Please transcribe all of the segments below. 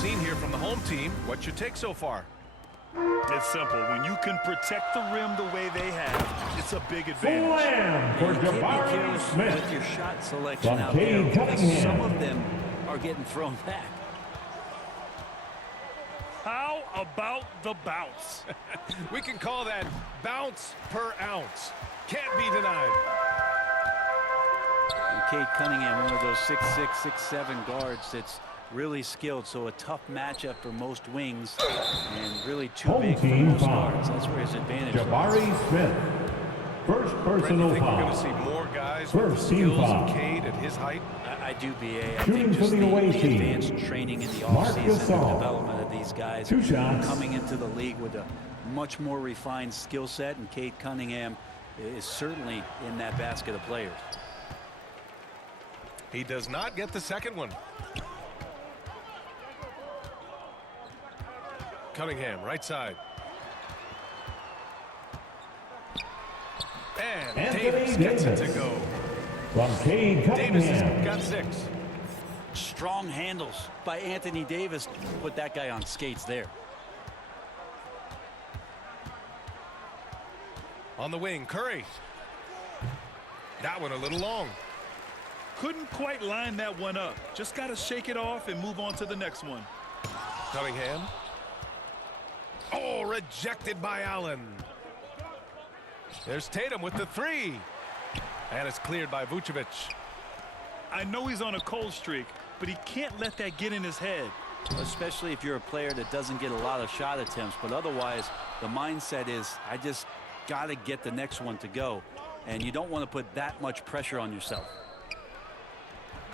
seen here from the home team. What's your take so far? It's simple. When you can protect the rim the way they have, it's a big advantage. Slam for You can't be Jabari careless Smith. with your shot selection From out there, Cade because Cunningham. some of them are getting thrown back. How about the bounce? We can call that bounce per ounce. Can't be denied. And Cade Cunningham, one of those 6'6", 6'7" guards that's really skilled. So a tough matchup for most wings, and really too Home big for team most foul. guards. That's where his advantage lies. Jabari Smith. First Brent, personal you think we're going to foul. see more guys with the First team skills foul. of Cade at his height? I do, B.A. I Shooting think for just the away the team. advanced training in the Marc offseason, the Gasol. development of these guys. 2 shots. Coming into the league with a much more refined skill set, and Cade Cunningham is certainly in that basket of players. He does not get the second one. Cunningham, right side. And Anthony Davis gets it to Davis. go. From Cade Davis has Cunningham. got 6. Strong handles by Anthony Davis. Put that guy on skates there. On the wing, Curry. That one a little long. Couldn't quite line that one up. Just got to shake it off and move on to the next one. Cunningham. Oh, rejected by Allen. There's Tatum with the 3. And it's cleared by Vucevic. I know he's on a cold streak, but he can't let that get in his head. Especially if you're a player that doesn't get a lot of shot attempts. But otherwise, the mindset is, I just got to get the next one to go. And you don't want to put that much pressure on yourself.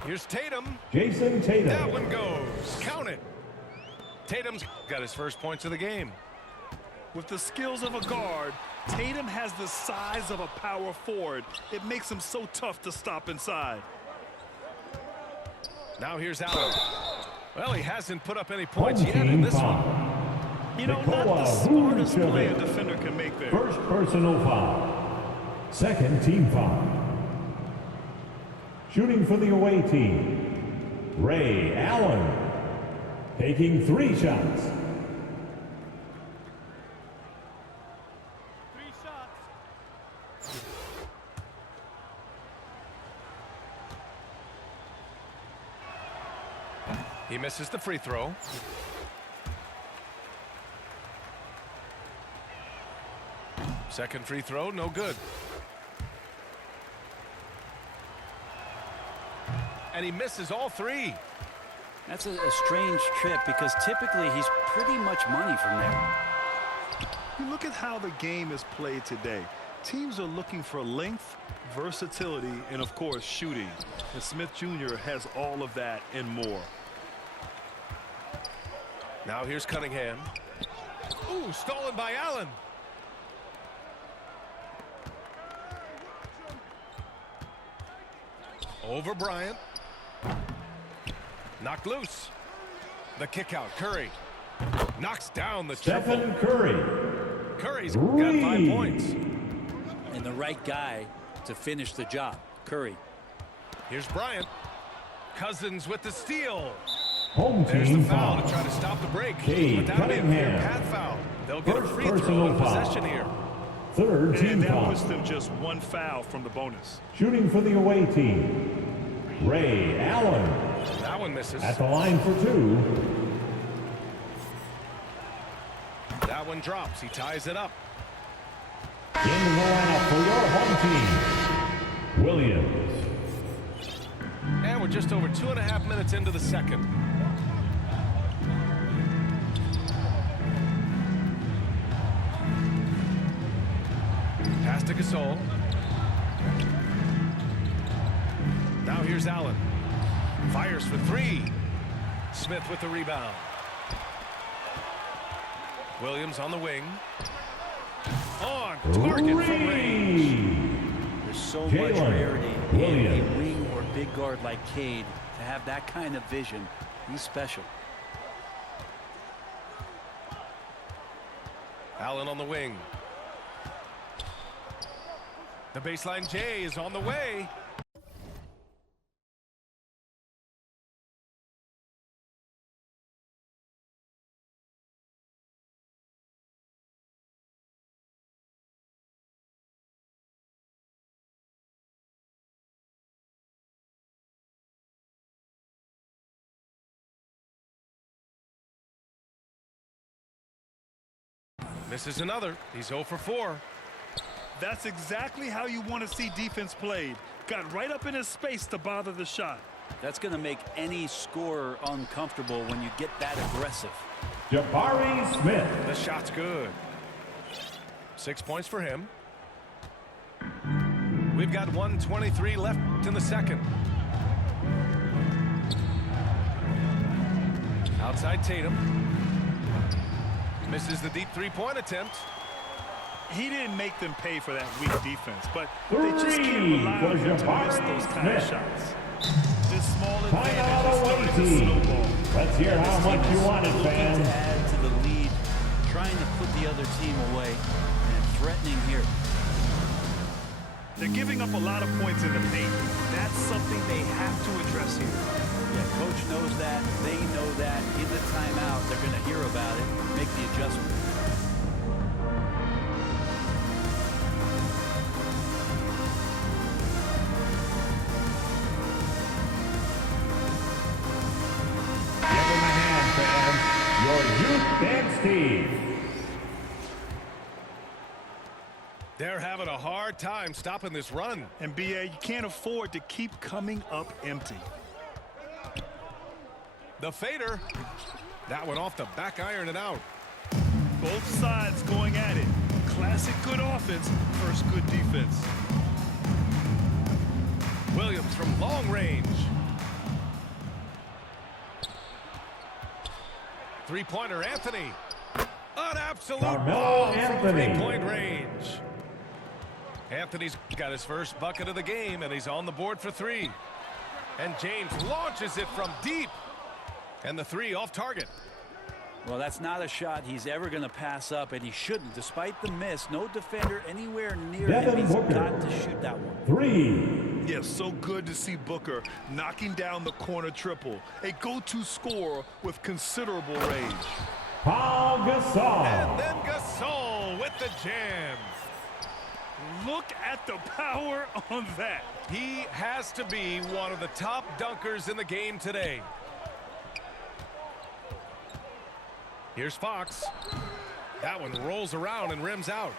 Here's Tatum. Jason Tatum. That one goes. Count it. Tatum's got his first points of the game. With the skills of a guard, Tatum has the size of a power forward. It makes him so tough to stop inside. Now here's Allen. Well, he hasn't put up any points Home yet in team this foul. You know, not Nikola the smartest Vucevic. play a defender can make there. First personal foul. Second team foul. Shooting for the away team. Ray Allen. Taking 3 shots. He misses the free throw. Second free throw, no good. And he misses all 3. That's a strange trip, because typically he's pretty much money from there. You look at how the game is played today. Teams are looking for length, versatility, and, of course, shooting. And Smith Jr. has all of that and more. Now here's Cunningham. Ooh, stolen by Allen. Over Bryant. Knocked loose. The kick out. Curry knocks down the triple. Stephen Curry. Curry's got 5 points. And the right guy to finish the job. Curry. Here's Bryant. Cousins with the steal. Home There's the team foul foul. to try to stop the break. Cade But that'll be a clear Cunningham. path foul. They'll get a First free throw personal in foul. possession here. Third team And that foul. puts them just 1 foul from the bonus. Shooting for the away team. Ray Allen. That one misses. At the line for 2. That one drops. He ties it up. In the lineup for your home team, Williams. And we're just over 2.5 minutes into the second. Pass to Gasol. Now here's Allen. Fires for 3. Smith with the rebound. Williams on the wing. On target from range. There's so much Jalen rarity in a Williams. wing or big guard like Cade to have that kind of vision. He's special. Allen on the wing. The baseline J is on the way. Misses another. He's 0 for 4. That's exactly how you want to see defense played. Got right up in his space to bother the shot. That's going to make any scorer uncomfortable when you get that aggressive. Jabari Smith. The shot's good. 6 points for him. We've got 1:23 left in the second. Outside Tatum. Misses the deep three-point attempt. He didn't make them pay for that weak defense, but they just can't rely on him to miss those kind of shots. This small advantage is starting to snowball. Let's hear how much you want it, Looking fans. to add to the lead, trying to put the other team away, and threatening here. They're giving up a lot of points in the paint. That's something they have to address here. Yeah, coach knows that. They know that. In the timeout, they're going to hear about it, make the adjustment. Give him a hand, fans. Your youth dance team. They're having a hard time stopping this run. And BA, you can't afford to keep coming up empty. The fader. That one off the back iron and out. Both sides going at it. Classic good offense versus good defense. Williams from long range. Three-pointer Anthony. An absolute ball from three-point range. Anthony's got his first bucket of the game, and he's on the board for 3. And James launches it from deep. And the 3 off target. Well, that's not a shot he's ever going to pass up, and he shouldn't. Despite the miss, no defender anywhere near him. He's got to shoot that one. 3. Yes, so good to see Booker knocking down the corner triple. A go-to scorer with considerable range. Paul Gasol. And then Gasol with the jam. Look at the power on that. He has to be one of the top dunkers in the game today. Here's Fox. That one rolls around and rims out.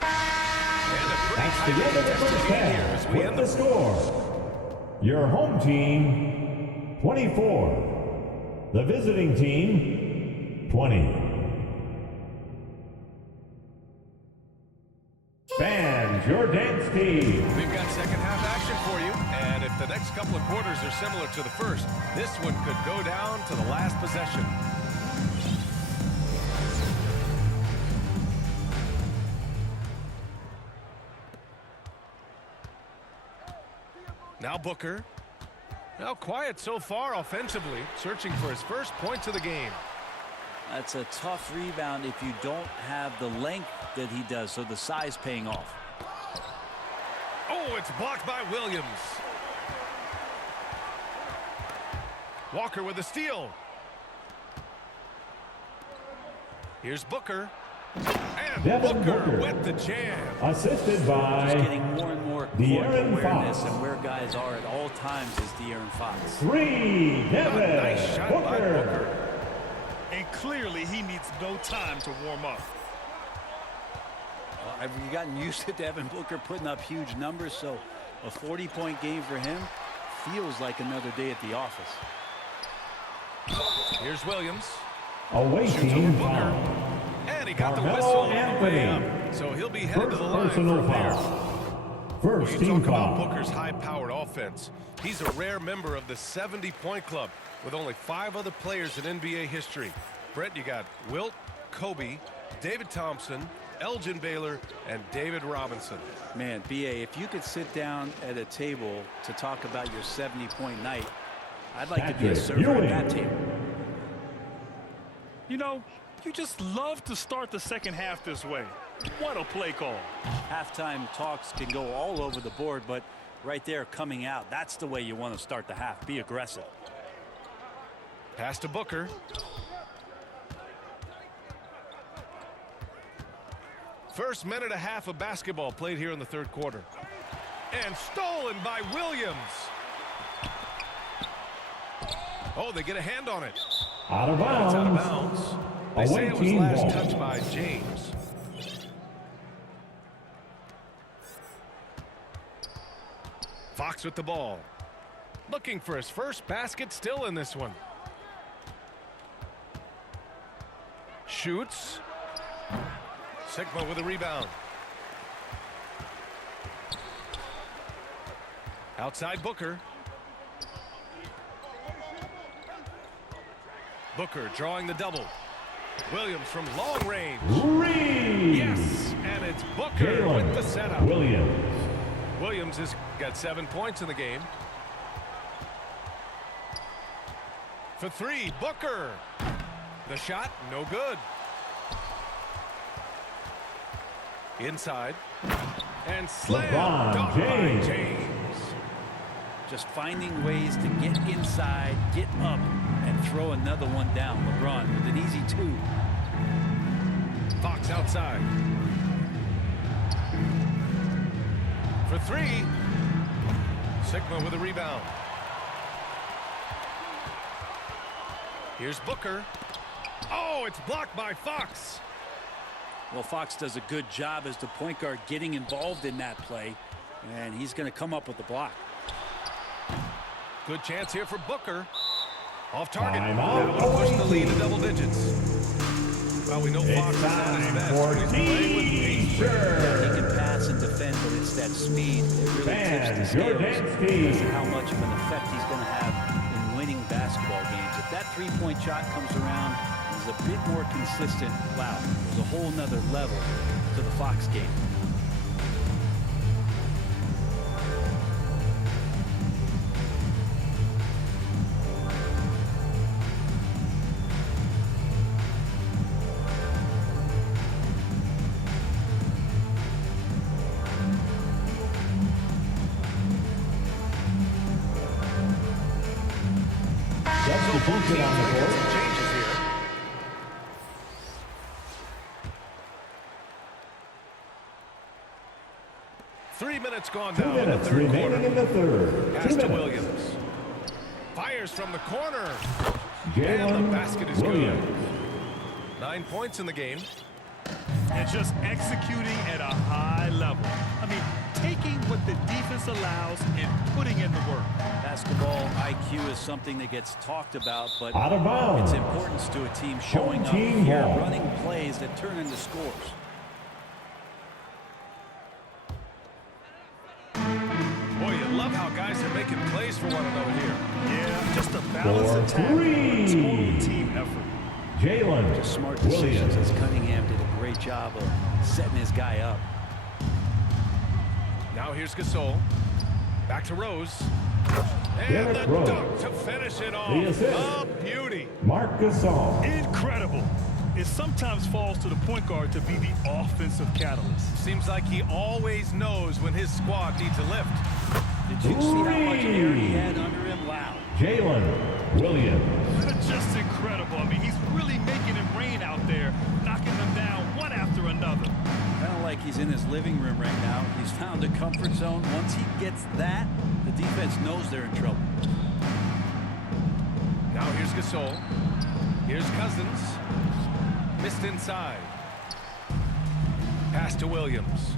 And a pretty That's the end of the first half. With the score, your home team, 24. The visiting team, 20. Fans, your dance team. We've got second half action for you. And if the next couple of quarters are similar to the first, this one could go down to the last possession. Now Booker. Now quiet so far offensively, searching for his first points of the game. That's a tough rebound if you don't have the length that he does, so the size paying off. Oh, it's blocked by Williams. Walker with a steal. Here's Booker. And Booker with the jam. Assisted by Just getting more and more court De'Aaron awareness Fox. and where guys are at all times is De'Aaron Fox. 3. Devin Nice shot by Booker. And clearly he needs no time to warm up. Well, I've gotten used to Devin Booker putting up huge numbers, so a 40-point game for him feels like another day at the office. Here's Williams. Away Shoots over team Booker. foul. And he got the Carmelo whistle on the way Anthony. up. So he'll be headed to First the line personal from there. foul. We First can team talk about foul. Booker's high-powered offense. He's a rare member of the 70-point club with only 5 other players in NBA history. Brett, you got Wilt, Kobe, David Thompson, Elgin Baylor, and David Robinson. Man, B.A., if you could sit down at a table to talk about your 70-point night, I'd like to be a Patrick server Ewing. at that table. You know, you just love to start the second half this way. What a play call. Halftime talks can go all over the board, but right there coming out, that's the way you want to start the half. Be aggressive. Pass to Booker. First minute and a half of basketball played here in the third quarter. And stolen by Williams. Oh, they get a hand on it. Out of It's out of bounds. bounds. They say Away it was team last ball. touched by James. Fox with the ball. Looking for his first basket still in this one. Shoots. Sigma with a rebound. Outside Booker. Booker drawing the double. Williams from long range. Reed. Yes, and it's Booker with the setup. Williams. Williams has got 7 points in the game. For three, Booker. The shot, no good. Inside. And slam dunk by James. Just finding ways to get inside, get up, and throw another one down. LeBron with an easy two. Fox outside. For three. Sigma with a rebound. Here's Booker. Oh, it's blocked by Fox. Well, Fox does a good job as the point guard getting involved in that play, and he's going to come up with the block. Good chance here for Booker. Off target. Timeout. That would push the lead to double digits. Well, we know Fox is at his best when he's playing with pace. He can pass and defend, but it's that speed that really tips the scales because of how much of an effect he's going to have in winning basketball games. If that three-point shot comes around, he's a bit more consistent. Wow, there's a whole nother level to the Fox game. Substitution on the court. Changes here. Three minutes gone 2 now in the minutes third remaining quarter. in the third. Pass 2 to minutes. Williams. Fires from the corner. And Jalen the basket is Williams. good. 9 points in the game. And just executing at a high level. I mean, taking what the defense allows and putting in the work. Basketball IQ is something that gets talked about, but Out of bounds. its importance to a team showing up team here, ball. running plays that turn into scores. Boy, you love how guys are making plays for one another here. Yeah, just a balanced For attack. three. Total team effort. Jalen Just smart decisions Williams. as Cunningham did a great job of setting his guy up. Now here's Gasol. Back to Rose. And Derrick the Rose. dunk to finish it off. The assist. A beauty. Marc Gasol. Incredible. It sometimes falls to the point guard to be the offensive catalyst. Seems like he always knows when his squad needs a lift. Did you see how much air he had under him? Wow. Jalen Williams. Just incredible. I mean, he's really making it rain out there, knocking them down one after another. Kind of like he's in his living room right now. He's found a comfort zone. Once he gets that, the defense knows they're in trouble. Now here's Gasol. Here's Cousins. Missed inside. Pass to Williams.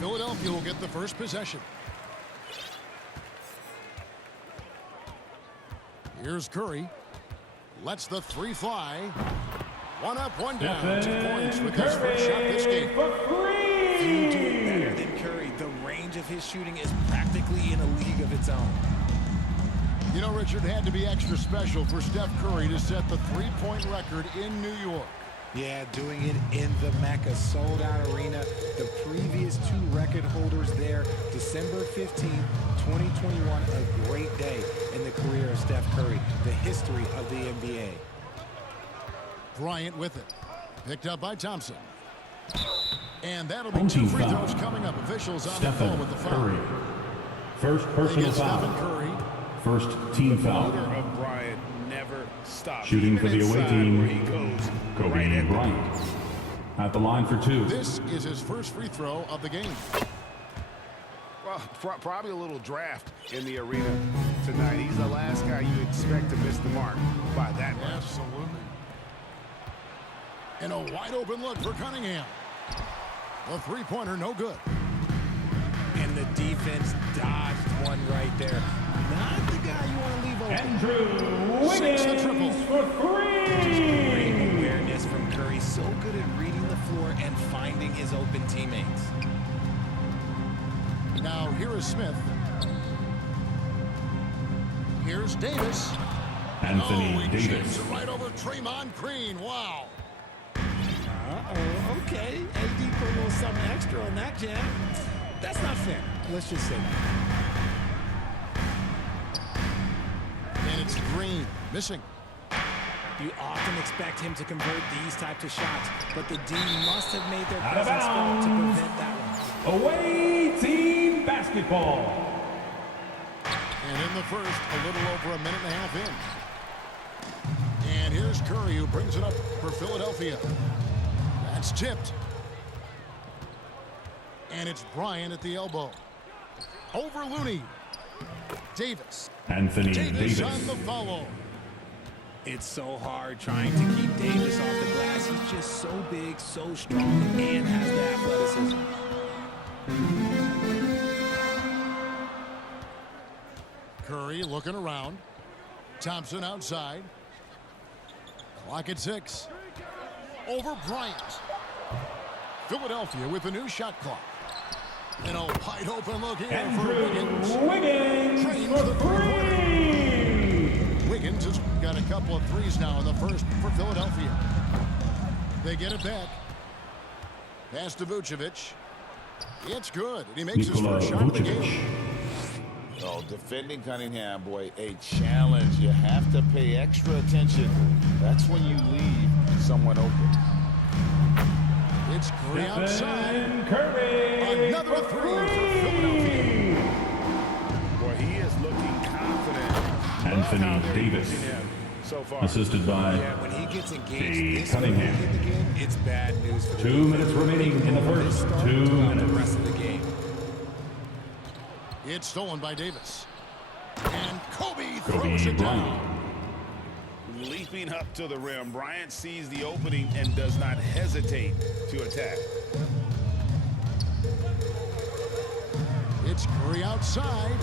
Philadelphia will get the first possession. Here's Curry. Lets the three fly. One up, one down. 2 points with his first shot this game. Few do it better than Curry. The range of his shooting is practically in a league of its own. You know, Richard, it had to be extra special for Steph Curry to set the three-point record in New York. Yeah, doing it in the Mecca sold-out arena. The previous 2 record holders there, December 15th, 2021, a great day in the career of Steph Curry, the history of the NBA. Bryant with it. Picked up by Thompson. And that'll be 2 free throws coming up. Officials on the ball with the foul. Curry. First personal foul. Curry. First team foul. Of Bryant never stops. Shooting for the away team, he goes Kobe right Bryant. At the line for 2. This is his first free throw of the game. Well, probably a little draft in the arena tonight. He's the last guy you expect to miss the mark by that much. Absolutely. And a wide open look for Cunningham. The three-pointer no good. And the defense dodged one right there. Not the guy you want to leave open. Andrew Wiggins for 3. Just great awareness from Curry. So good at reading the floor and finding his open teammates. Now here is Smith. Here's Davis. Anthony he Davis. shoots it right over Draymond Green. Wow. Uh-oh, okay. AD put a little something extra on that jam. That's not fair. Let's just say that. And it's Green missing. You often expect him to convert these types of shots, but the D must have made their Out of presence felt to bounds. prevent that one. Away team basketball. And in the first, a little over a minute and a half in. And here's Curry, who brings it up for Philadelphia. That's tipped. And it's Bryant at the elbow. Over Looney. Davis. Anthony Davis. On the follow. It's so hard trying to keep Davis off the glass. He's just so big, so strong, and has the athleticism. Curry looking around. Thompson outside. Clock at 6. Over Bryant. Philadelphia with a new shot clock. And a wide open look here Andrew for Wiggins. Trained for the three-pointer. Wiggins has got a couple of threes now in the first for Philadelphia. They get it back. Pass to Vucevic. It's good. And he makes his first shot of the game. Oh, defending Cunningham, boy, a challenge. You have to pay extra attention. That's when you leave someone open. It's Curry outside. Curry. Another three for Philadelphia. Boy, he is looking confident. Anthony Davis, so far. assisted by Yeah, when he gets engaged this Cunningham. early in the game, it's bad news for the 2 minutes remaining in the first. 2 the minutes. rest of the game. It's stolen by Davis. And Kobe throws it Bryant. down. Leaping up to the rim, Bryant sees the opening and does not hesitate to attack. It's Curry outside.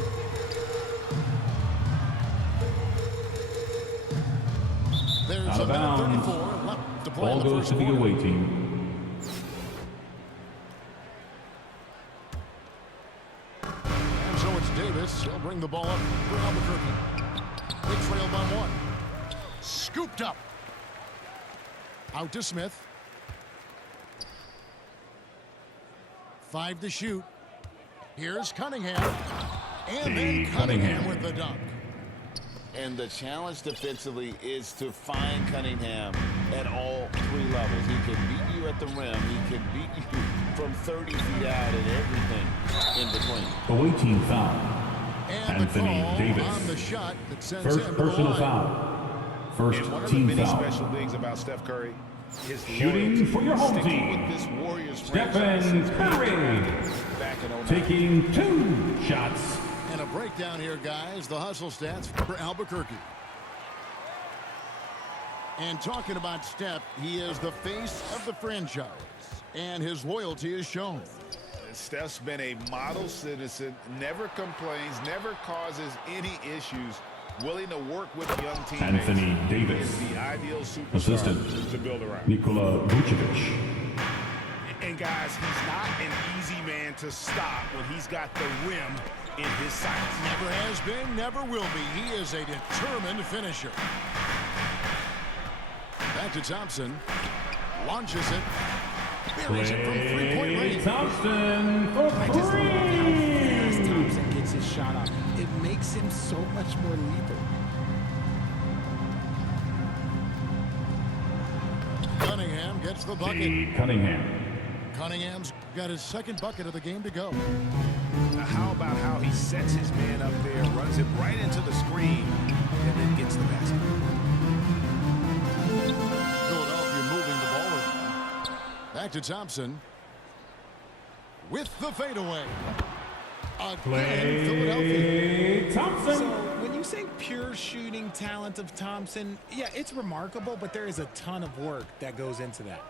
There's Out a of minute bounds. 34 left to play in Ball the goes first to the quarter. away team. And so it's Davis. He'll bring the ball up for Albuquerque. They trail by one. Scooped up. Out to Smith. 5 to shoot. Here's Cunningham. And then Cunningham with the dunk. And the challenge defensively is to find Cunningham at all three levels. He can beat you at the rim. He can beat you from 30 feet out and everything in between. Away team foul. And Anthony the call Davis. on the shot that sends First him to the personal line. foul. First And one of the team many foul. special things about Steph Curry is Shooting loyalty. for your home Sticking team. with this Warriors franchise Stephen since Curry back in 09. taking 2 shots. And a breakdown here, guys. The hustle stats for Albuquerque. And talking about Steph, he is the face of the franchise. And his loyalty is shown. Steph's been a model citizen, never complains, never causes any issues, willing to work with young teammates. Anthony Davis. Is the ideal superstar Assistant. to build around. Nikola Vucevic. And guys, he's not an easy man to stop when he's got the rim in his sights. Never has been, never will be. He is a determined finisher. Back to Thompson. Launches it. Buries it from three-point range. Thompson for I just love how fast 3. Thompson gets his shot off. It makes him so much more lethal. Cunningham gets the bucket. Cade Cunningham. Cunningham's got his second bucket of the game to go. Now, how about how he sets his man up there, runs it right into the screen, and then gets the basket. Philadelphia moving the ball around. Back to Thompson. With the fadeaway. Again, Philadelphia. Klay Thompson. So when you say pure shooting talent of Thompson, yeah, it's remarkable, but there is a ton of work that goes into that.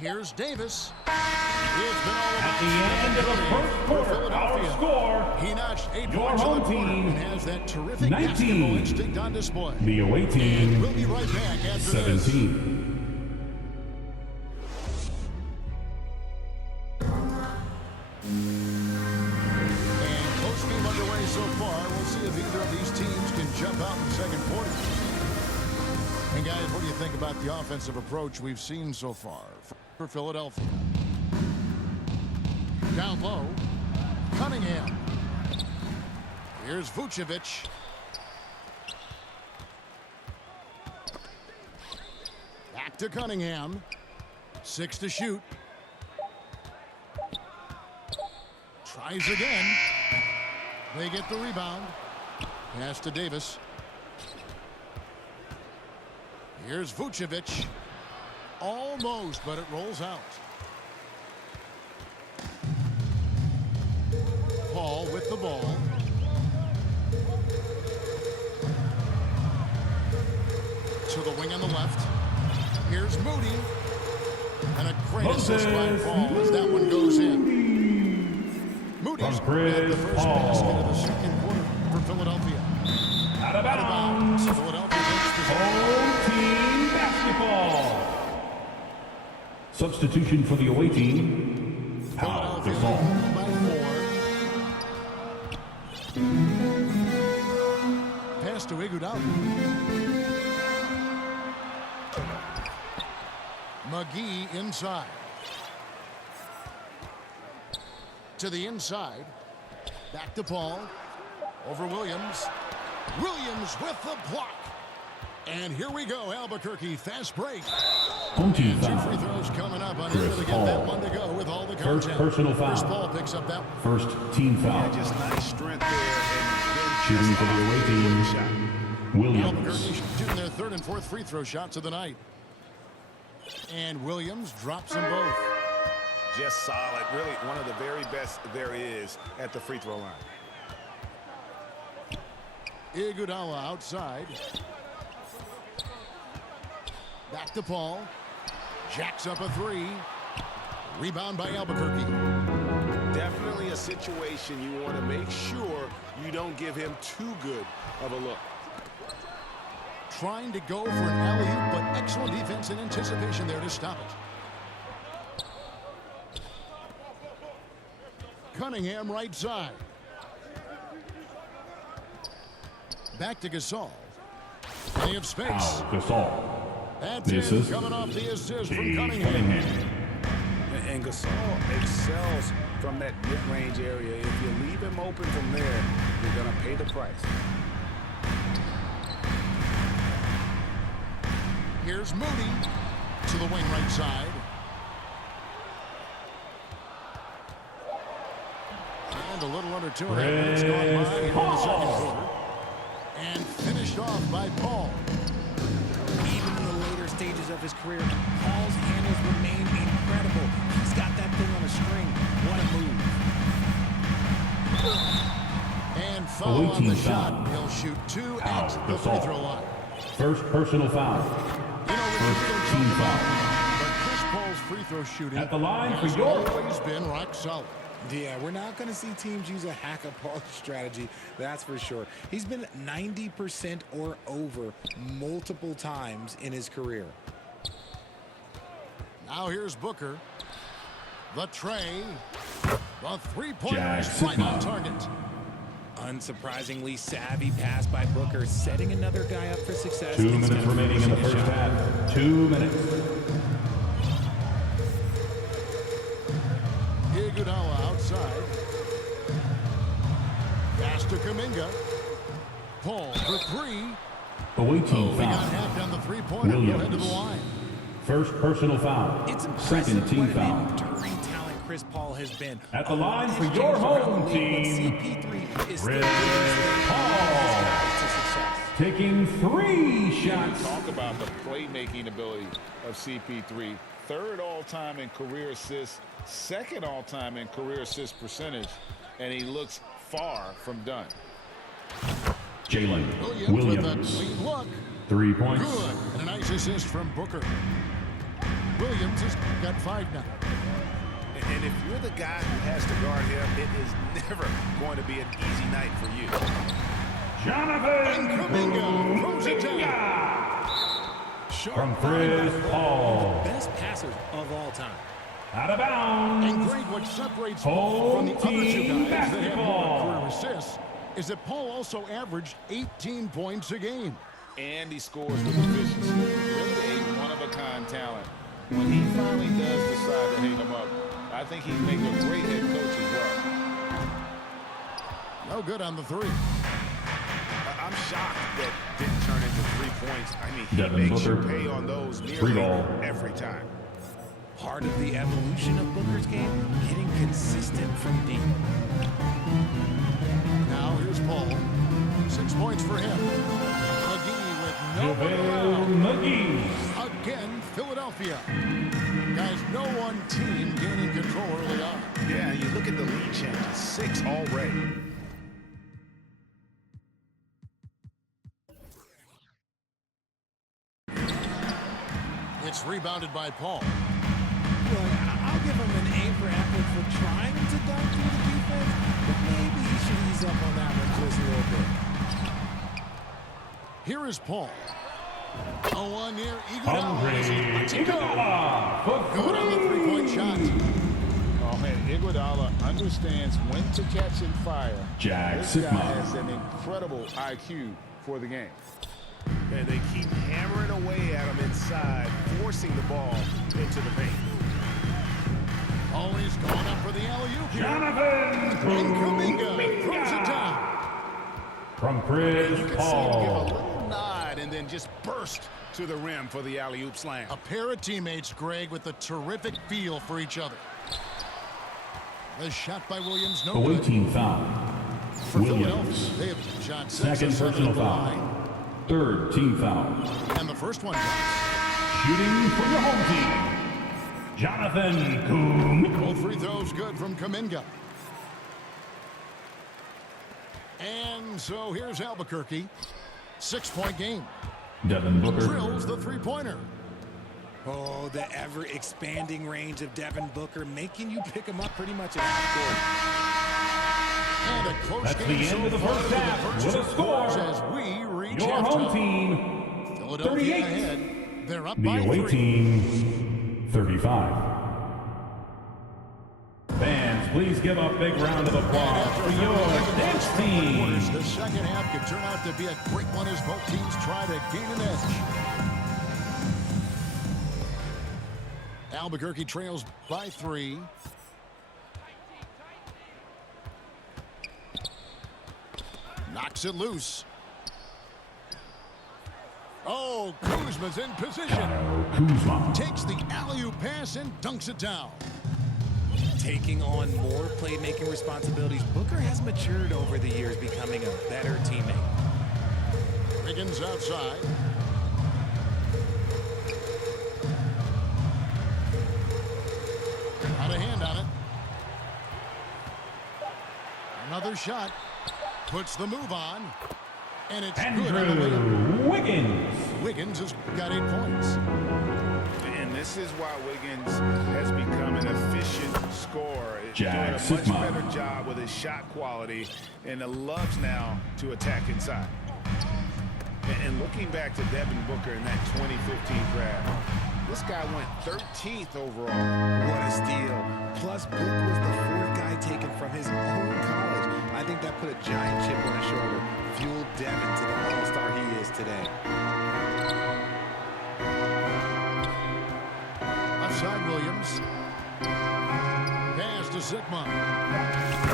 Here's Davis. It's been all At about the end of the first quarter, our score, He notched 8 your points in home the quarter team, and has that terrific 19. basketball instinct on display. the away And team, we'll be right back after this. 17. And close game underway so far. We'll see if either of these teams can jump out in the second quarter. And guys, what do you think about the offensive approach we've seen so far for Philadelphia? Down low, Cunningham. Here's Vucevic. Back to Cunningham. 6 to shoot. Tries again. They get the rebound. Pass to Davis. Here's Vucevic. Almost, but it rolls out. Paul with the ball. To the wing on the left. Here's Moody. And a great assist by Paul as that one goes in. Moody's From Chris got the first Paul. basket of the second quarter for Philadelphia. Out of bounds. Philadelphia takes possession. Home team basketball. Substitution for the away team, Pau Gasol. By 4. Pass to Iguodala. McGee inside. To the inside. Back to Paul. Over Williams. Williams with the block. And here we go, Albuquerque, fast break. Home team And 2 foul. free throws coming up. Unable Chris to get Paul. that one to go with all the First contact. personal foul. Chris Paul picks up that one. First team foul. Just nice strength there. And Shooting for the away team, Williams. Albuquerque shooting their 3rd and 4th free throw shots of the night. And Williams drops them both. just solid. Really one of the very best there is at the free throw line. Iguodala outside. Back to Paul. Jacks up a 3. Rebound by Albuquerque. Definitely a situation you want to make sure you don't give him too good of a look. Trying to go for an alley-oop, but excellent defense and anticipation there to stop it. Cunningham right side. Back to Gasol. Plenty of space. Gasol. That's The in, assist. coming off the assist from Dave Cunningham. Cunningham. And Gasol excels from that mid-range area. If you leave him open from there, you're going to pay the price. Here's Moody to the wing right side. And a little under 2.5 minutes gone by here in the second quarter. And finished off by Paul. Even in the later stages of his career, Paul's handles remain incredible. He's got that thing on a string. What a move. And foul on the 18 shot. foul. He'll shoot 2 Foul, at the free Gasol. throw line. First personal foul. You know, Richard, First we don't team talk about foul. it, but Chris Paul's free throw shooting At the line for has your- always been rock solid. Yeah, we're not going to see teams use a hack-a-Paul strategy, that's for sure. He's been 90% or over multiple times in his career. Now here's Booker. The tray. The three-pointer is Jackson. right on target. Unsurprisingly savvy pass by Booker, setting another guy up for success. 2 instead minutes of remaining in the forcing first a shot. half. 2 minutes. Iguodala outside. Pass to Kuminga. Paul for 3. Away team We got foul. half down the three-pointer. Go Williams. ahead to the line. First personal foul. It's impressive Second team what foul. an enduring talent Chris Paul has been. At the A lot line has for your changed around home the league, but team, CP3 is Chris still leading Paul. to success. Taking 3 shots. Talk about the playmaking ability of CP3. 3rd all-time in career assists, 2nd all-time in career assist percentage, and he looks far from done. Jalen Williams with a Williams. clean look. 3 points. Good. And a nice assist from Booker. Williams has got 5 now. And if you're the guy who has to guard him, it is never going to be an easy night for you. Jonathan Kuminga throws it down. from Chris Paul. Best passers of all time. Out of bounds. And great, what separates Paul from the other 2 Home guys that have more basketball. career assists is that Paul also averaged 18 points a game. And he scores with efficiency. Really a one-of-a-kind talent. When he finally does decide to hang him up, I think he'd make a great head coach as well. No good on the 3. I'm shocked that didn't turn into 3 points. I mean, he Devin makes you Booker. pay on those Free nearly ball. every time. Part of the evolution of Booker's game, getting consistent from deep. Now here's Paul. 6 points for him. McGee with no one JaVale around. McGee. Again, Philadelphia. Guys, no one team gaining control early on. Yeah, you look at the lead changes, 6 already. It's rebounded by Paul. Look, I'll give him an A for effort for trying to dunk through the defense, but maybe he should ease up on that one just a little bit. Here is Paul. Oh, one near Andre Iguodala. Good on the three-point shot. Oh, man, Iguodala understands when to catch and fire. Jack This guy Sigma. has an incredible IQ for the game. And they keep hammering away at him inside, forcing the ball into the paint. Oh, he's going up for the alley-oop here. Jonathan And Kuminga throws it down. from You Chris can see him give a Paul. little nod and then just burst to the rim for the alley-oop slam. A pair of teammates, Greg, with a terrific feel for each other. The shot by Williams, no Away good. team foul. For Williams. Philadelphia, they have shot 6 Second of 7 personal at the foul. line. Third team foul. And the first one counts. Shooting for your home team. Jonathan Kuhn. Both free throws good from Kuminga. And so here's Albuquerque. 6-point game. Devin Booker. Drills the three-pointer. Oh, the ever-expanding range of Devin Booker, making you pick him up pretty much at half And a close That's game the end so of the far first through half the first with a two score. quarters as we reach Your home halftime. team, Philadelphia 38. ahead. They're up The by away 3. team, 35. Fans, please give a big round of applause for your dance team. The second half could turn out to be a great one as both teams try to gain an edge. Albuquerque trails by 3. Knocks it loose. Oh, Kuzma's in position. Kyle Kuzma. Takes the alley-oop pass and dunks it down. Taking on more playmaking responsibilities, Booker has matured over the years, becoming a better teammate. Wiggins outside. Got a hand on it. Another shot. Puts the move on. And it's good on the layup. Andrew Wiggins. Wiggins has got 8 points. And this is why Wiggins has become an efficient scorer. He's doing Jack a much Sigma. better job with his shot quality and loves now to attack inside. And looking back to Devin Booker in that 2015 draft, this guy went 13th overall. What a steal. Plus, Book was the 4th guy taken from his own college. I think that put a giant chip on his shoulder, fueled Devin to the all-star he is today. Outside Williams. Pass to Sigma.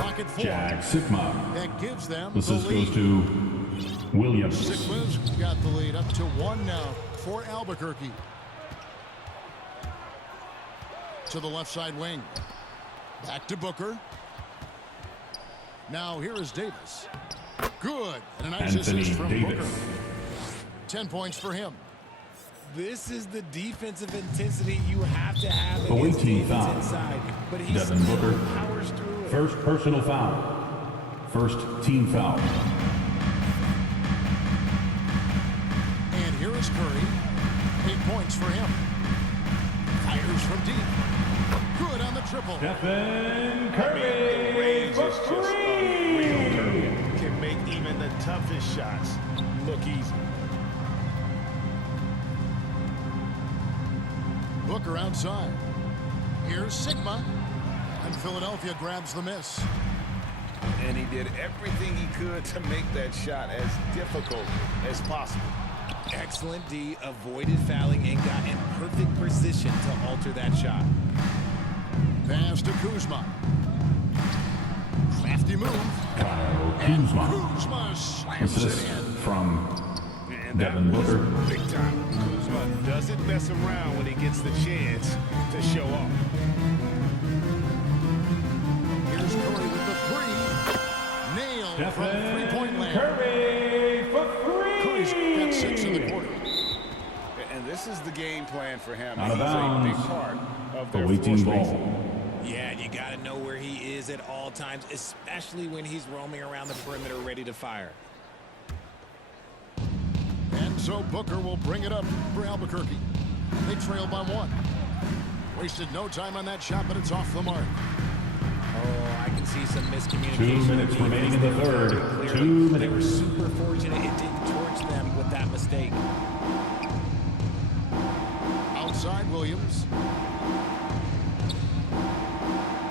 Pocket 4. Jack Sigma. That gives them Assist the goes lead. to Williams. Sigma's got the lead up to 1 now for Albuquerque. To the left side wing. Back to Booker. Now here is Davis. Good. And a nice Anthony assist from Davis. Booker. 10 points for him. This is the defensive intensity you have to have Away against team defense foul. inside. But he Devin still Booker. powers through it. First personal foul. First team foul. And here is Curry. 8 points for him. Fires from deep. Good on the triple. Stephen The Curry range for is just unreal. three. Curry can make even the toughest shots look easy. Booker outside. Here's Sigma. And Philadelphia grabs the miss. And he did everything he could to make that shot as difficult as possible. Excellent D, avoided fouling and got in perfect position to alter that shot. Pass to Kuzma. Crafty move. Kyle And Kuzma. Kuzma slams Assist it in. from And that Devin was Booker. big time. Kuzma doesn't mess around when he gets the chance to show off. Here's Curry with the 3. Nailed from Stephen three-point land. Curry for Curry's three. got 6 in the quarter. And this is the game plan for him. Out of He's a bounds. big part of their Away team force ball. racing. Yeah, and you got to know where he is at all times, especially when he's roaming around the perimeter ready to fire. And so Booker will bring it up for Albuquerque. They trail by 1. Wasted no time on that shot, but it's off the mark. Oh, I can see some miscommunication. 2 minutes remaining in the third. 2 They were minutes. super fortunate it didn't torch them with that mistake. Williams.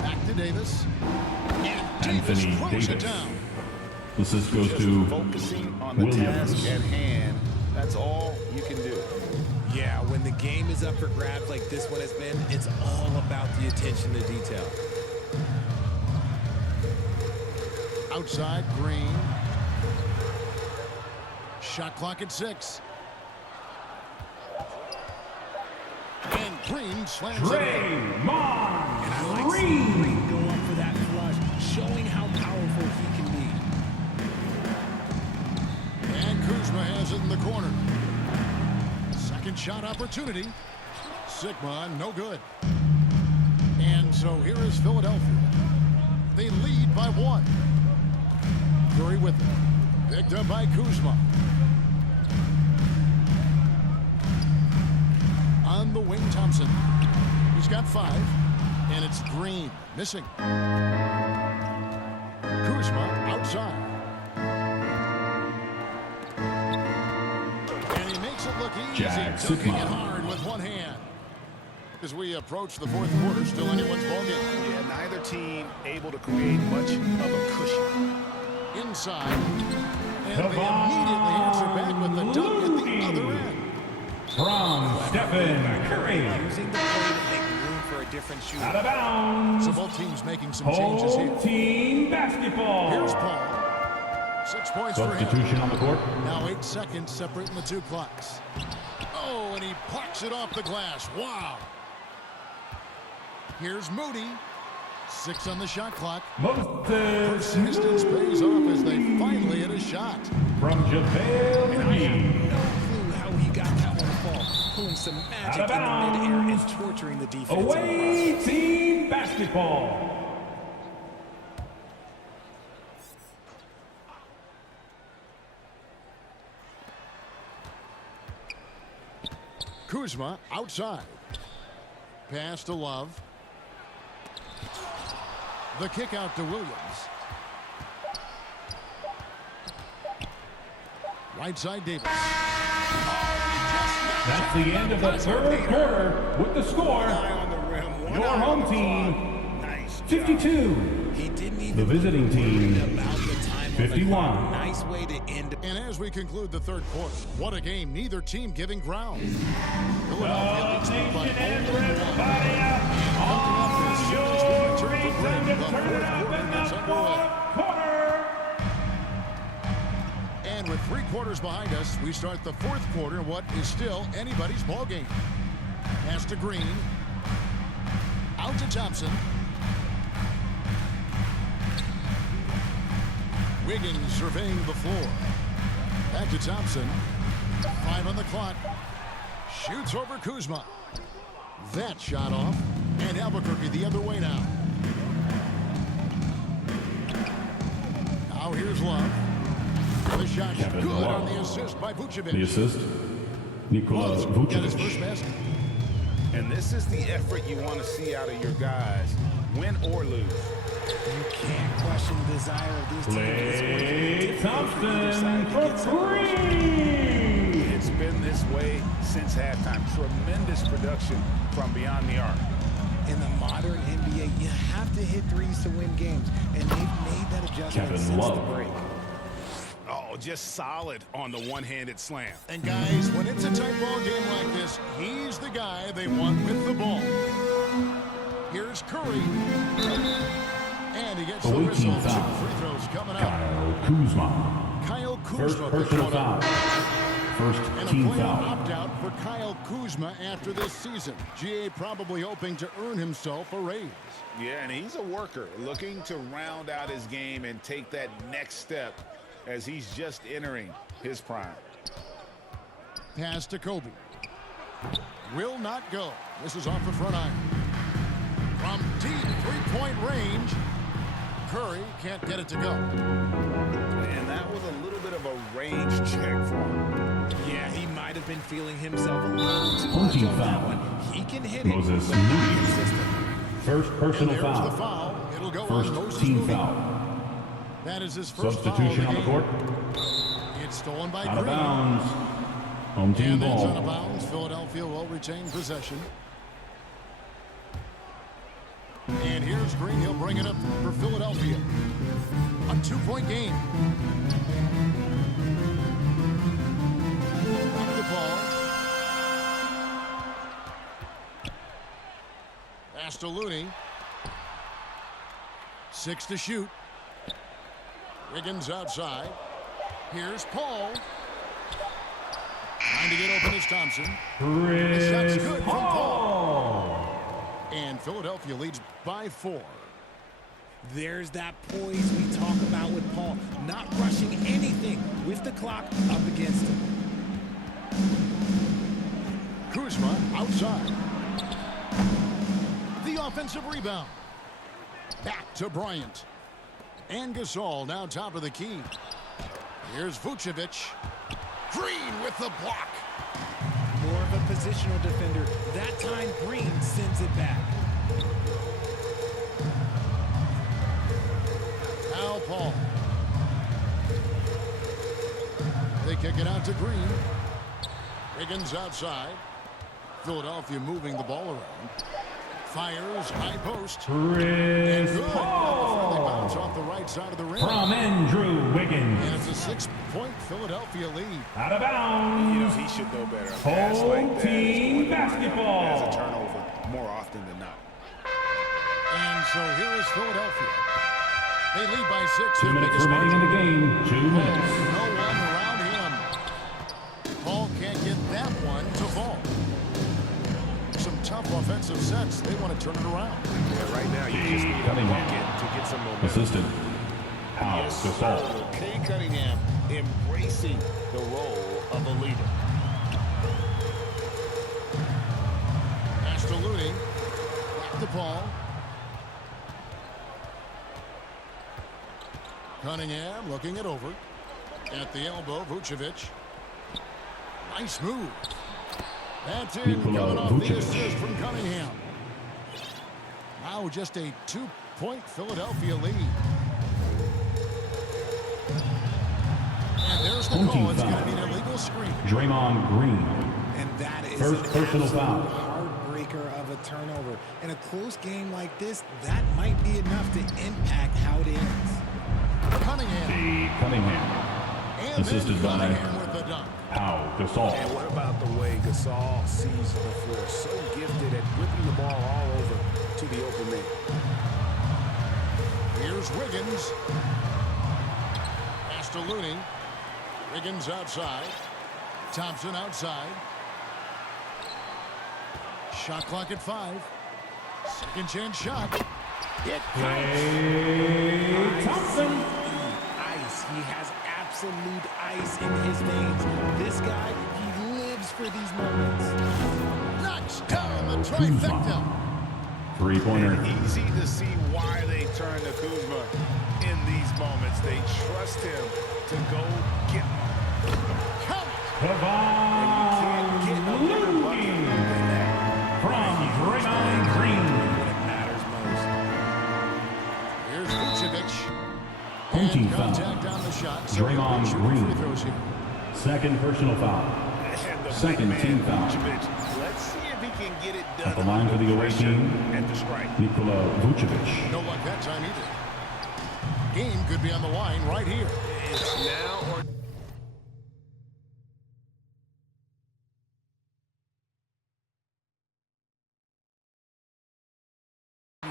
Back to Davis. And Davis throws it down. The assist goes Just to focusing on the task Williams. at hand. That's all you can do. Yeah, when the game is up for grabs like this one has been, it's all about the attention to detail. Outside, Green. Shot clock at 6. And Green slams it in. Draymond Green go up for that flush, showing how powerful he can be. And Kuzma has it in the corner. Second shot opportunity. Sigma, no good. And so here is Philadelphia. They lead by 1. Curry with it. Picked up by Kuzma. On the wing, Thompson. He's got 5. And it's Green. Missing. Kuzma outside. And he makes it look easy. Jack Dunking Sigma. it hard with one hand. As we approach the 4th quarter, still anyone's ballgame. Yeah, neither team able to create much of a cushion. Inside. And they immediately answer back with the dunk at the other end. from Stephen Curry. Using the play to make room for a different shooter. Out of bounds. So both teams making some changes here. Home team basketball. Here's Paul. 6 points for him. Substitution on the court. Now 8 seconds separating the 2 clocks. Oh, and he parks it off the glass. Wow. Here's Moody. 6 on the shot clock. Persistence pays off as they finally hit a shot. From JaVale McGee. No clue how he got that one to fall. Pulling some magic in the midair and torturing the defense. Away team basketball. Kuzma outside. Pass to Love. The kick out to Williams. Right side Davis. That's the end of the third quarter with the score. Your home team, 52. He didn't even The visiting team, about the time 51. Nice way to end. And as we conclude the third quarter, what a game. Neither team giving ground. The Philadelphia leads nation by and only 1. everybody up on your feet. Time to turn it up in the fourth quarter. And with 3 quarters behind us, we start the 4th quarter in what is still anybody's ball game. Pass to Green. Out to Thompson. Wiggins surveying the floor. Back to Thompson. 5 on the clock. Shoots over Kuzma. That shot off. And Albuquerque the other way now. Now here's Love. The shot Kevin good Love. on the assist by Vucevic. The assist, Nikola Love got his first Vucevic. basket. And this is the effort you want to see out of your guys, win or lose. You can't question the desire of these Klay teams. Thompson for three. It's been this way since halftime. Tremendous production from beyond the arc. In the modern NBA, you have to hit threes to win games, and they've made that adjustment Kevin since Love. the break. Oh, just solid on the one-handed slam. And guys, when it's a tight ball game like this, he's the guy they want with the ball. Here's Curry. And he gets the Away whistle. team 2 foul. free throws coming up. Kyle Kuzma. Kyle First Kuzma. personal put one foul. up. First And a team player foul. opt-out for Kyle Kuzma after this season. GA probably hoping to earn himself a raise. Yeah, and he's a worker, looking to round out his game and take that next step as he's just entering his prime. Pass to Kobe. Will not go. This is off the front iron. From deep three-point range, Curry can't get it to go. And that was a little bit of a range check for him. Yeah, he might have been feeling himself a little too Home much team on that foul. one. He can hit Moses it, but not Moody. consistent. First personal There's the foul. foul. It'll go First on Moses team Moody. foul. That is his first Substitution foul on of the the court. game. It's stolen by Out of Green. bounds. Home team And that's out of ball. bounds. Philadelphia will retain possession. And here's Green. He'll bring it up for Philadelphia. A 2-point game. Back the ball. Pass to Looney. 6 to shoot. Wiggins outside. Here's Paul. Trying to get open is Thompson. The shot's good from Paul. And Philadelphia leads by 4. There's that poise we talk about with Paul. Not rushing anything with the clock up against him. Kuzma outside. The offensive rebound. Back to Bryant. And Gasol now top of the key. Here's Vucevic. Green with the block. More of a positional defender. That time Green sends it back. Now Paul. They kick it out to Green. Wiggins outside. Philadelphia moving the ball around. Fires high post. Chris Good. Paul. They bounce off the right side of the rim. From Andrew Wiggins. And it's a 6-point Philadelphia lead. Out of bounds. He should know better. A pass Home like that team is basketball. as a turnover more often than not. And so here is Philadelphia. They lead by 6. 2 minutes remaining in the game. 2 minutes. No one around him. Paul can't get that one to fall. Some tough offensive sets. They want to turn it around. And right now, you just need a bucket to get some momentum. Assistant. Hal Gasol. Kay Cunningham embracing the role of a leader. Pass to Looney. Back to Paul. Cunningham looking it over. At the elbow, Vucevic. Nice move. That's in, coming off the assist from Cunningham. Now just a 2-point Philadelphia lead. And there's the call. It's going to be an illegal screen. Draymond Green. And that is First an personal foul. heartbreaker of a turnover. In a close game like this, that might be enough to impact how it ends. Cunningham. Cunningham. And Assisted then by Cunningham with the dunk. Hal Gasol. And what about the way Gasol sees the floor? So gifted at whipping the ball all over to the open man. Here's Wiggins. Pass to Looney. Wiggins outside. Thompson outside. Shot clock at 5. Second chance shot. It Klay Thompson. Ice. He has absolute ice in his veins. This guy, he lives for these moments. knocks down the trifecta. 3-pointer. Easy to see why they turn to Kuzma in these moments. They trust him to go get them. Kevon Looney from Draymond Green. Here's Vucevic. Home team foul. Contact on the shot. Draymond Green. Free throws here. Second personal foul. Second team foul. Let's see if he can get it done. At the line for the away team, At the strike. Nikola Vucevic. No luck that time either. Game could be on the line right here. It's now or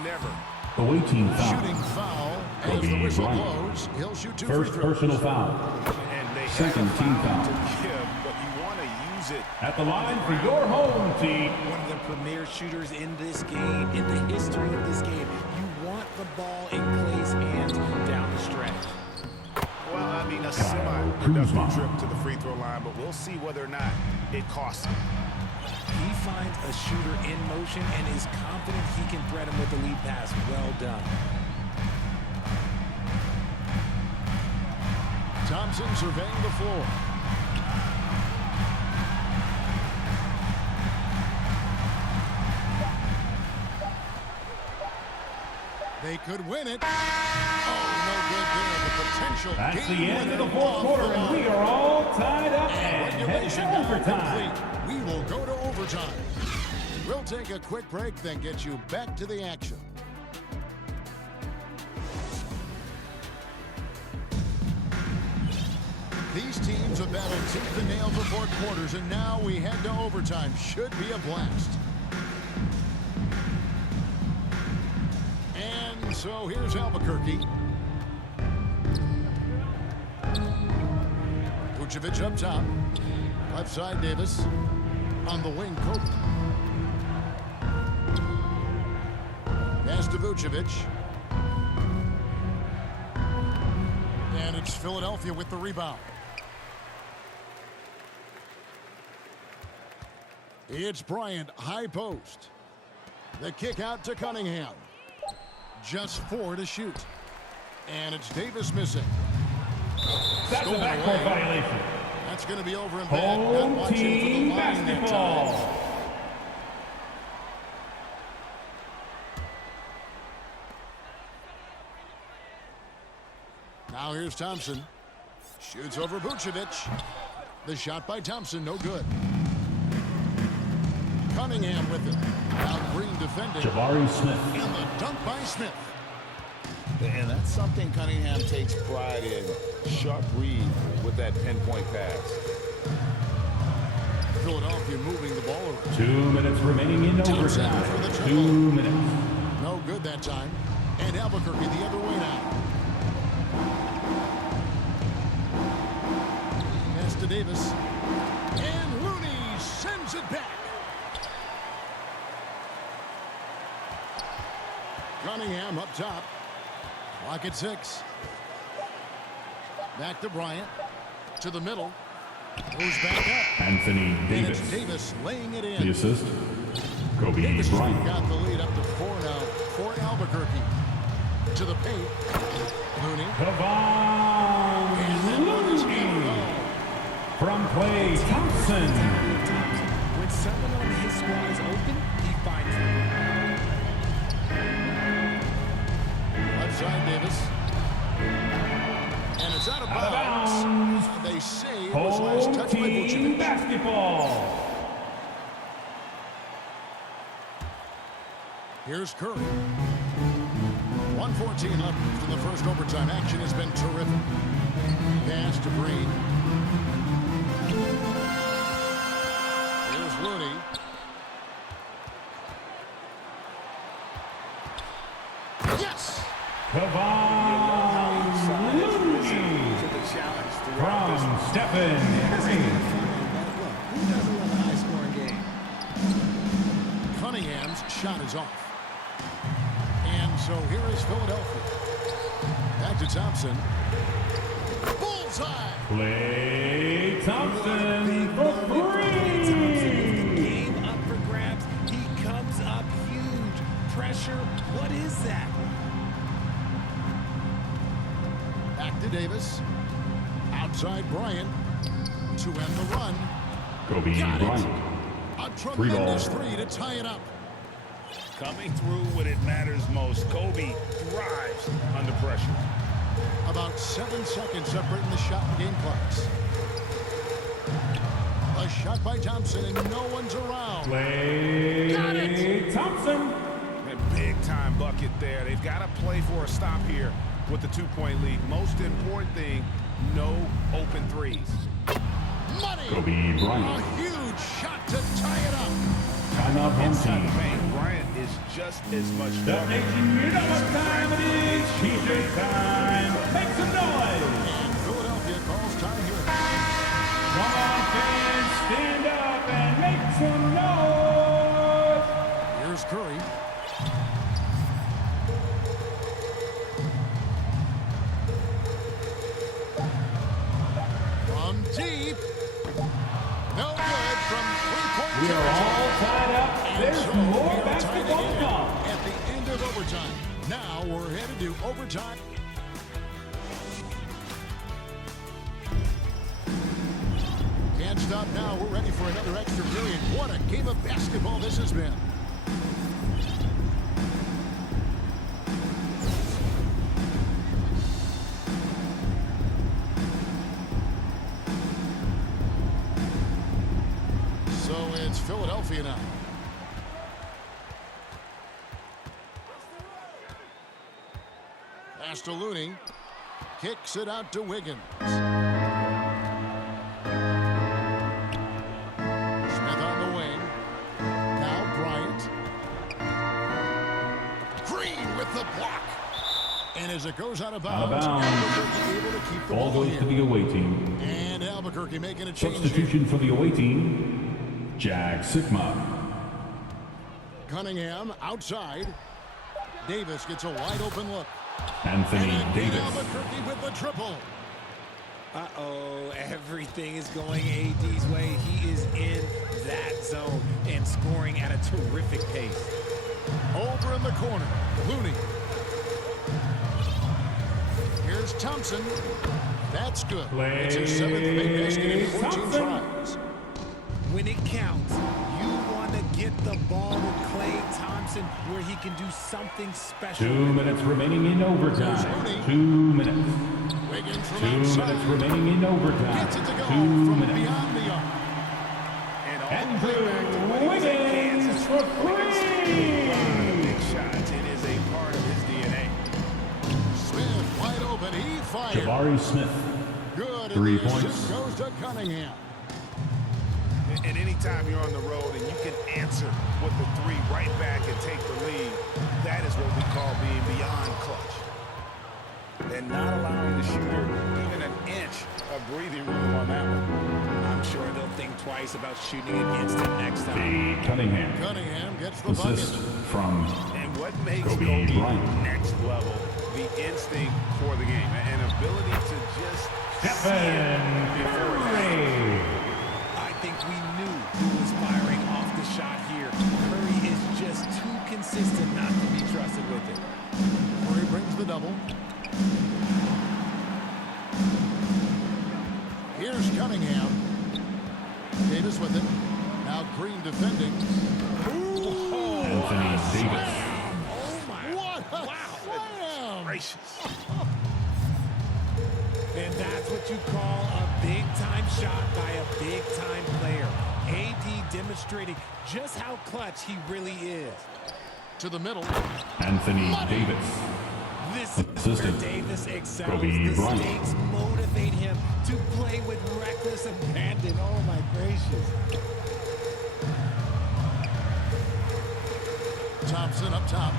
never. Away team foul. Shooting foul as Kobe the whistle Bryant. blows. He'll shoot 2 First free throws. personal foul. And they Second have a team foul foul. to give, but you want to use it. At the line for your home team. One of the premier shooters in this game, in the history of this game. You want the ball in Klay's hands down the stretch. Well, I mean, a Kuzma. semi-productive trip to the free throw line, but we'll see whether or not it costs him. He finds a shooter in motion and is confident he can thread him with the lead pass. Well done. Thompson surveying the floor. They could win it. Oh, no good there. The potential That's the game end of the winner fourth off quarter, the and we mark. are all tied up and headed Regulation to now overtime. complete. We will go to overtime. We'll take a quick break, then get you back to the action. These teams have battled tooth and nail for 4 quarters, and now we head to overtime. Should be a blast. And so here's Albuquerque. Vucevic up top. Left side, Davis. On the wing, Kobe. Pass to Vucevic. And it's Philadelphia with the rebound. It's Bryant, high post. The kick out to Cunningham. Just 4 to shoot. And it's Davis missing. That's a backcourt violation. That's going to be over and back. Home team basketball. Now here's Thompson. Shoots over Vucevic. The shot by Thompson, no good. Cunningham with it. Now Green defending. Jabari Smith. And the dunk by Smith. And that's something Cunningham takes pride in. Sharp read with that pinpoint pass. Philadelphia moving the ball around. 2 minutes remaining in overtime. 2 minutes. No good that time. And Albuquerque the other way now. Pass to Davis. And Looney sends it back. Cunningham up top. Clock at 6. Back to Bryant. To the middle. Goes back up. Anthony And it's Davis. Davis laying it in. The assist. Kobe Davis Bryant. got the lead up to 4 now for Albuquerque. To the paint. Looney. Kevon Looney. From Klay Thompson. When someone on his squad is open, he finds them. Left side, Davis. And it's out of bounds. They say it was last Home touch by team Vucevic. basketball. Here's Curry. 1:14 left in the first overtime. Action has been terrific. Pass to Green. Here's Looney. Yes! Kevon Looney. From Stephen Curry. Who doesn't love a high-scoring game? Cunningham's shot is off. And so here is Philadelphia. Back to Thompson. Bullseye! Klay Thompson for Thompson, three. game up for grabs. He comes up huge. Pressure. What is that? Back to Davis. Outside Bryant. To end the run. Kobe Got it. Bryant. A 3 tremendous ball. 3 to tie it up. Coming through when it matters most. Kobe thrives under pressure. About 7 seconds separating the shot and game clocks. A shot by Thompson and no one's around. Klay Thompson. A big-time bucket there. They've got to play for a stop here with the 2-point lead. Most important thing, no open threes. Money! Kobe A Bryant. huge shot to tie it up. Timeout home Inside the team. paint, Bryant is just as much The fun. nation, you know what time it is. TJ time. Make some noise. And Philadelphia calls time here. Come on, fans. Stand up and make some noise. Here's Curry. From deep. No good from 3-point We are all tied up. There's more we are tied basketball to again come. at the end of overtime. Now we're headed to overtime. Can't stop now. We're ready for another extra period. What a game of basketball this has been. So it's Philadelphia now. Pass to Looney. Kicks it out to Wiggins. the block. And as it goes out of Out of bounds, bounds. Albuquerque able to keep the Ball ball goes here. to the away team. And Albuquerque making a change. Substitution for the away team, Jack Sigma. Cunningham outside. Davis gets a wide open look. Anthony And Davis. Albuquerque with the triple. Uh-oh, everything is going AD's way. He is in that zone and scoring at a terrific pace. Over in the corner, Looney. Here's Thompson. That's good. It's his 7th big basket in 14 tries. When it counts, you want to get the ball to Klay Thompson where he can do something special. 2 minutes remaining in overtime. 2 minutes. Wiggins from 2 outside. minutes remaining in overtime. Gets it to go 2 from minutes. beyond the arc. Andrew Wiggins for three. Big shots. It is a part of his DNA. Smith wide open. He fired. Jabari Smith. Good. 3 and the assist points. goes to Cunningham. And anytime you're on the road and you can answer with the three right back and take the lead, that is what we call being beyond clutch. And not allowing the shooter even an inch of breathing room on that one. I'm sure they'll think twice about shooting against him next time. Cade Cunningham. Cunningham gets the Assist bucket. from And what makes Kobe Kobe Bryant. next level, the instinct for the game, an ability to just Stephen Curry. I think we knew he was firing off the shot here. Curry is just too consistent not to be trusted with it. Murray brings the double. Here's Cunningham. Davis with it. Now Green defending. Anthony Davis. Oh my! What a slam! gracious. And that's what you call a big-time shot by a big-time player. AD demonstrating just how clutch he really is. To the middle. Anthony Davis. This is where Assistant. Davis excels. Kobe The Bryant. stakes motivate him to play with reckless abandon. Oh my gracious. Thompson up top.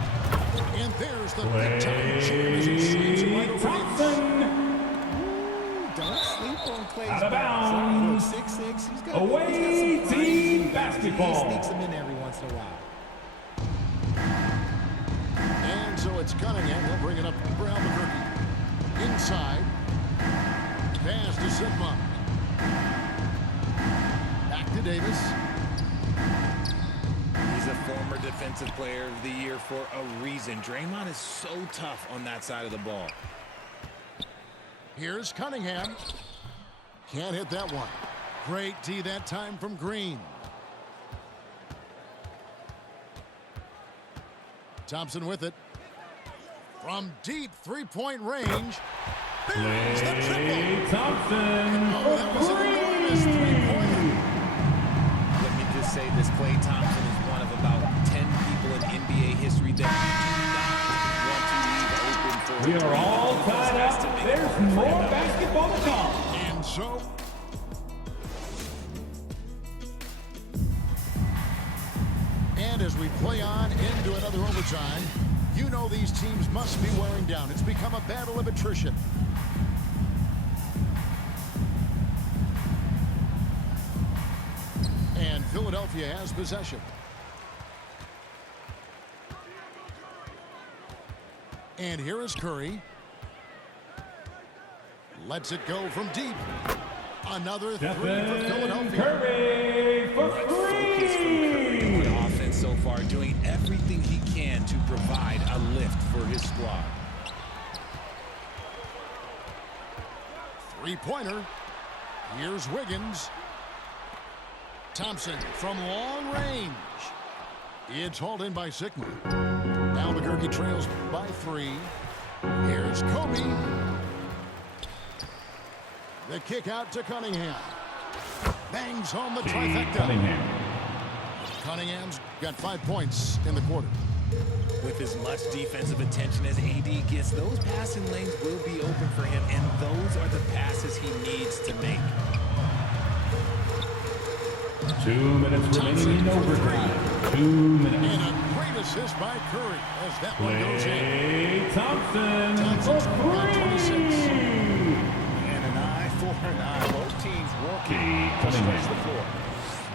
And there's the big time Klay change. He slams it right over the Thompson. Don't sleep on Klay's Out of bounce. bounds. 6'6". He's got Away some team He basketball. sneaks him in every once in a while. And so it's Cunningham. He'll bring it up for Albuquerque. Inside. Pass to Sigma. Back to Davis. He's a former defensive player of the year for a reason. Draymond is so tough on that side of the ball. Here's Cunningham. Can't hit that one. Great D that time from Green. Thompson with it. From deep three-point range. There's the triple. Klay Thompson Oh, that was for an enormous three-pointer. Let me just say this, Klay Thompson is one of about 10 people in NBA history that you do not want to leave open for. We are all tied up. There's more basketball to come. And so and as we play on into another overtime, you know these teams must be wearing down. It's become a battle of attrition. And Philadelphia has possession. And here is Curry. Lets it go from deep. Another three for Stephen Philadelphia. Curry for three. The offense so far doing everything he can to provide a lift for his squad. Three-pointer. Here's Wiggins. Thompson from long range. It's hauled in by Sigma. Albuquerque trails by 3. Here's Kobe. The kick out to Cunningham. Bangs home the Cade trifecta. Cunningham. Cunningham's got 5 points in the quarter. With as much defensive attention as AD gets, those passing lanes will be open for him, and those are the passes he needs to make. 2 minutes remaining in overtime. 2 And minutes. a great assist by Curry as that one goes in. Thompson Thompson's got 26. And an eye for an eye. Both teams working to stretch the floor.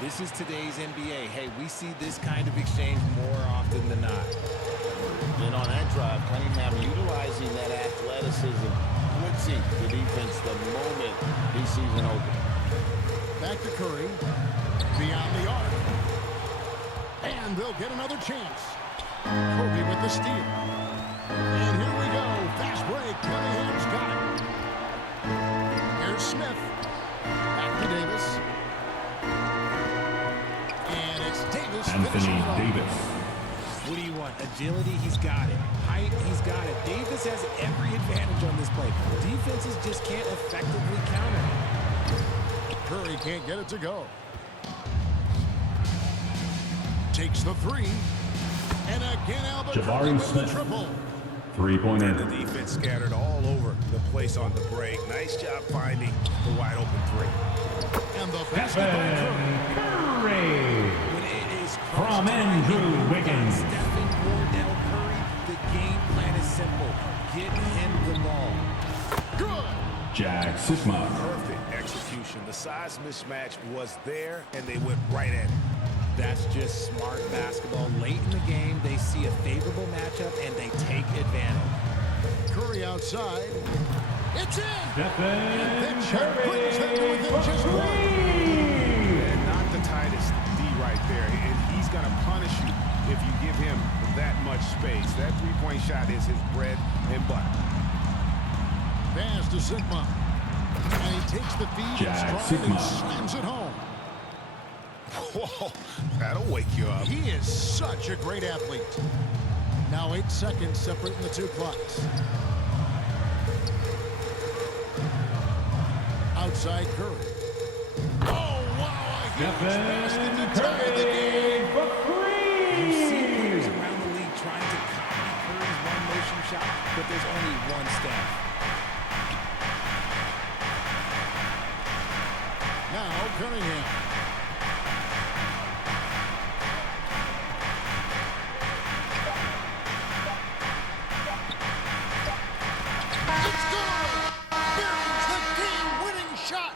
This is today's NBA. Hey, we see this kind of exchange more often than not. And on that drive, Cunningham utilizing that athleticism, blitzing the defense the moment he sees an open. Back to Curry. Beyond the arc. And they'll get another chance. Kobe with the steal. And here we go. Fast break. Cunningham's got it. Here's Smith. Back to Davis. And it's Davis. Anthony Davis. What do you want? Agility, he's got it. Height, he's got it. Davis has every advantage on this play. Defenses just can't effectively counter him. Curry can't get it to go. Takes the three. And again, Albuquerque with the triple. Three-pointer. The defense scattered all over the place on the break. Nice job finding the wide open three. And the basket by Curry. When it is From Andrew Wiggins. Stephen Wardell Curry, the game plan is simple. Get him the ball. Good. Jack Sisma. Perfect execution. The size mismatch was there, and they went right at it. That's just smart basketball. Late in the game, they see a favorable matchup, and they take advantage. Curry outside. It's in. Stephen And that shot brings them to within just one. And not the tightest D right there. And he's going to punish you if you give him that much space. That three-point shot is his bread and butter. Pass to Sigma. And he takes the feed Jack in stride and Sigma. slams it home. Whoa, that'll wake you up. He is such a great athlete. Now 8 seconds separating the two clocks. Outside Curry. Oh, wow, a huge basket to tie the game. You see players around the league trying to copy Curry's one-motion shot, but there's only one step. Now Cunningham.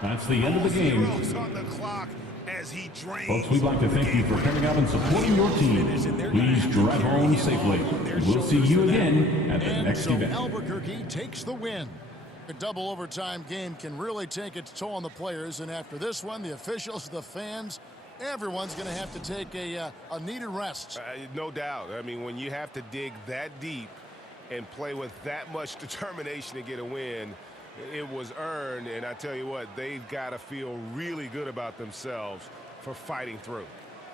That's the end of the game. On the clock as he drains. Folks, we'd like to thank you for coming out and supporting your team. Please drive home safely. We'll see you again at the next event. Albuquerque takes the win. A double overtime game can really take its toll on the players, and after this one, the officials, the fans, everyone's going to have to take a needed rest. No doubt. I mean, when you have to dig that deep and play with that much determination to get a win, it was earned, and I tell you what, they've got to feel really good about themselves for fighting through.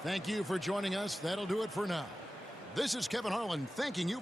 Thank you for joining us. That'll do it for now. This is Kevin Harlan thanking you.